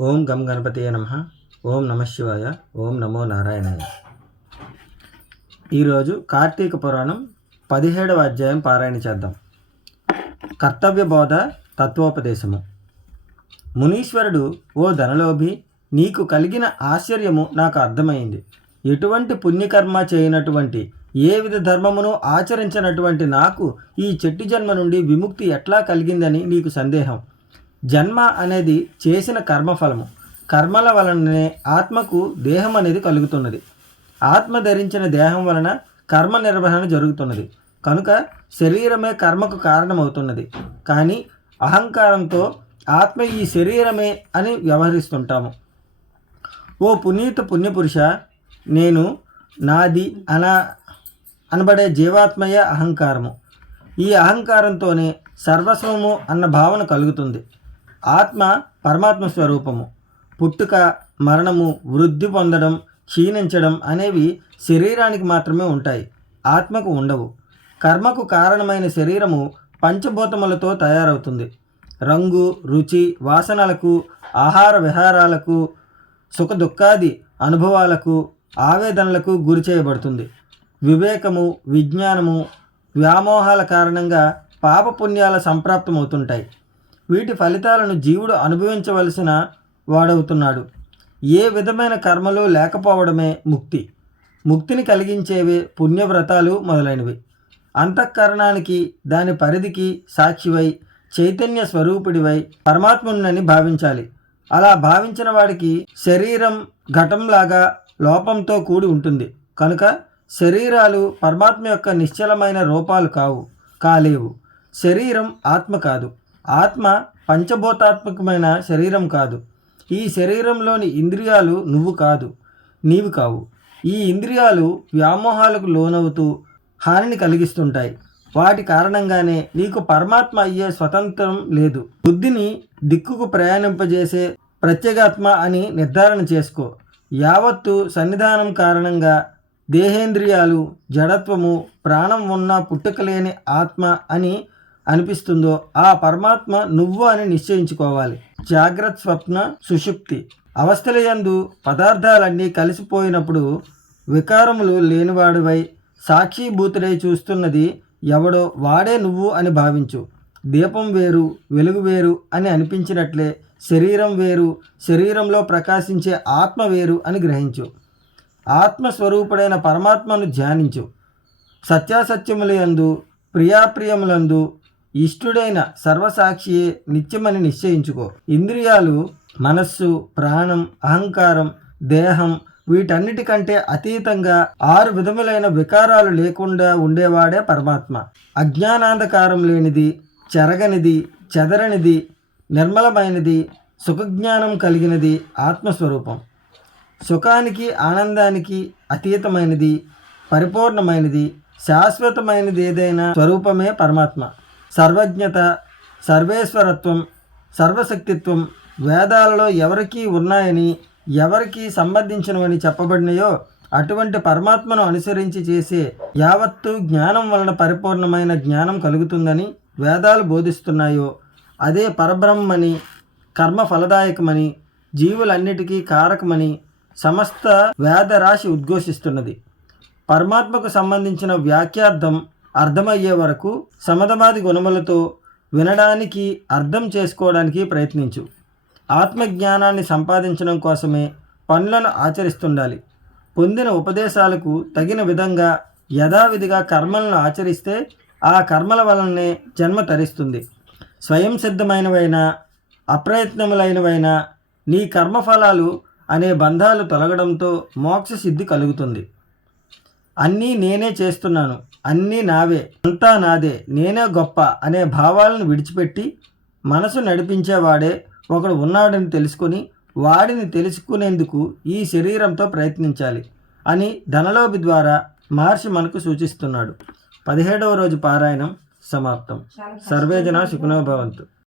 ఓం గం గణపతియే నమ. ఓం నమశివాయ ఓం నమో నారాయణాయ. ఈరోజు కార్తీక పురాణం పదిహేడవ అధ్యాయం పారాయణ చేద్దాం. కర్తవ్య బోధ తత్వోపదేశము. మునీశ్వరుడు ఓ ధనలోభి నీకు కలిగిన ఆశ్చర్యము నాకు అర్థమైంది. ఎటువంటి పుణ్యకర్మ చేయనటువంటి ఏ విధ ధర్మమును ఆచరించినటువంటి నాకు ఈ చెట్టు జన్మ నుండి విముక్తి ఎట్లా కలిగిందని నీకు సందేహం? జన్మ అనేది చేసిన కర్మఫలము. కర్మల వలననే ఆత్మకు దేహం అనేది కలుగుతున్నది. ఆత్మ ధరించిన దేహం వలన కర్మ నిర్వహణ జరుగుతున్నది. కనుక శరీరమే కర్మకు కారణమవుతున్నది. కానీ అహంకారంతో ఆత్మ ఈ శరీరమే అని వ్యవహరిస్తుంటాము. ఓ పునీత పుణ్యపురుష నేను నాది అనా అనబడే జీవాత్మయ అహంకారము. ఈ అహంకారంతోనే సర్వస్వము అన్న భావన కలుగుతుంది. ఆత్మ పరమాత్మ స్వరూపము. పుట్టుక మరణము వృద్ధి పొందడం క్షీణించడం అనేవి శరీరానికి మాత్రమే ఉంటాయి. ఆత్మకు ఉండవు. కర్మకు కారణమైన శరీరము పంచభూతములతో తయారవుతుంది. రంగు రుచి వాసనలకు ఆహార విహారాలకు సుఖ దుఃఖాది అనుభవాలకు ఆవేదనలకు గురి చేయబడుతుంది. వివేకము విజ్ఞానము వ్యామోహాల కారణంగా పాపపుణ్యాల సంప్రాప్తమవుతుంటాయి. వీటి ఫలితాలను జీవుడు అనుభవించవలసిన వాడవుతున్నాడు. ఏ విధమైన కర్మలు లేకపోవడమే ముక్తి. ముక్తిని కలిగించేవి పుణ్యవ్రతాలు మొదలైనవి. అంతఃకరణానికి దాని పరిధికి సాక్షివై చైతన్య స్వరూపుడివై పరమాత్మునని భావించాలి. అలా భావించిన వాడికి శరీరం ఘటంలాగా లోపంతో కూడి ఉంటుంది. కనుక శరీరాలు పరమాత్మ యొక్క నిశ్చలమైన రూపాలు కావు కాలేవు. శరీరం ఆత్మ కాదు. ఆత్మ పంచభూతాత్మకమైన శరీరం కాదు. ఈ శరీరంలోని ఇంద్రియాలు నువ్వు కాదు నీవు కావు. ఈ ఇంద్రియాలు వ్యామోహాలకు లోనవుతూ హానిని కలిగిస్తుంటాయి. వాటి కారణంగానే నీకు పరమాత్మ అయ్యే స్వతంత్రం లేదు. బుద్ధిని దిక్కుకు ప్రయాణింపజేసే ప్రత్యేగాత్మ అని నిర్ధారణ చేసుకో. యావత్తు సన్నిధానం కారణంగా దేహేంద్రియాలు జడత్వము ప్రాణం ఉన్న పుట్టుకలేని ఆత్మ అని అనిపిస్తుందో ఆ పరమాత్మ నువ్వు అని నిశ్చయించుకోవాలి. జాగ్రత్త స్వప్న సుషుప్తి. అవస్థలయందు పదార్థాలన్నీ కలిసిపోయినప్పుడు వికారములు లేనివాడివై సాక్షిభూతుడై చూస్తున్నది ఎవడో వాడే నువ్వు అని భావించు. దీపం వేరు వెలుగు వేరు అని అనిపించినట్లే శరీరం వేరు శరీరంలో ప్రకాశించే ఆత్మ వేరు అని గ్రహించు. ఆత్మస్వరూపుడైన పరమాత్మను ధ్యానించు. సత్యాసత్యములందు ప్రియాప్రియములందు ఇష్టుడైన సర్వసాక్షియే నిత్యమని నిశ్చయించుకో. ఇంద్రియాలు మనస్సు ప్రాణం అహంకారం దేహం వీటన్నిటికంటే అతీతంగా ఆరు విధములైన వికారాలు లేకుండా ఉండేవాడే పరమాత్మ. అజ్ఞానాంధకారం లేనిది చెరగనిది చెదరనిది నిర్మలమైనది సుఖజ్ఞానం కలిగినది ఆత్మస్వరూపం. సుఖానికి ఆనందానికి అతీతమైనది పరిపూర్ణమైనది శాశ్వతమైనది ఏదైనా స్వరూపమే పరమాత్మ. సర్వజ్ఞత సర్వేశ్వరత్వం సర్వశక్తిత్వం వేదాలలో ఎవరికి ఉన్నాయని ఎవరికి సంబంధించినవని చెప్పబడినాయో అటువంటి పరమాత్మను అనుసరించి చేసే యావత్తు జ్ఞానం వలన పరిపూర్ణమైన జ్ఞానం కలుగుతుందని వేదాలు బోధిస్తున్నాయో అదే పరబ్రహ్మని కర్మ ఫలదాయకమని జీవులన్నిటికీ కారకమని సమస్త వేదరాశి ఉద్ఘోషిస్తున్నది. పరమాత్మకు సంబంధించిన వ్యాఖ్యార్థం అర్థమయ్యే వరకు సమధమాది గుణములతో వినడానికి అర్థం చేసుకోవడానికి ప్రయత్నించు. ఆత్మజ్ఞానాన్ని సంపాదించడం కోసమే పనులను ఆచరిస్తుండాలి. పొందిన ఉపదేశాలకు తగిన విధంగా యథావిధిగా కర్మలను ఆచరిస్తే ఆ కర్మల వలననే జన్మ తరిస్తుంది. స్వయం సిద్ధమైనవైనా అప్రయత్నములైనవైనా నీ కర్మఫలాలు అనే బంధాలు తొలగడంతో మోక్ష సిద్ధి కలుగుతుంది. అన్నీ నేనే చేస్తున్నాను. అన్నీ నావే అంతా నాదే నేనే గొప్ప అనే భావాలను విడిచిపెట్టి మనసు నడిపించేవాడే ఒకడు ఉన్నాడని తెలుసుకొని వాడిని తెలుసుకునేందుకు ఈ శరీరంతో ప్రయత్నించాలి అని ధనలోభి ద్వారా మహర్షి మనకు సూచిస్తున్నాడు. పదిహేడవ రోజు పారాయణం సమాప్తం. సర్వేజన సుఖనో భవంతు.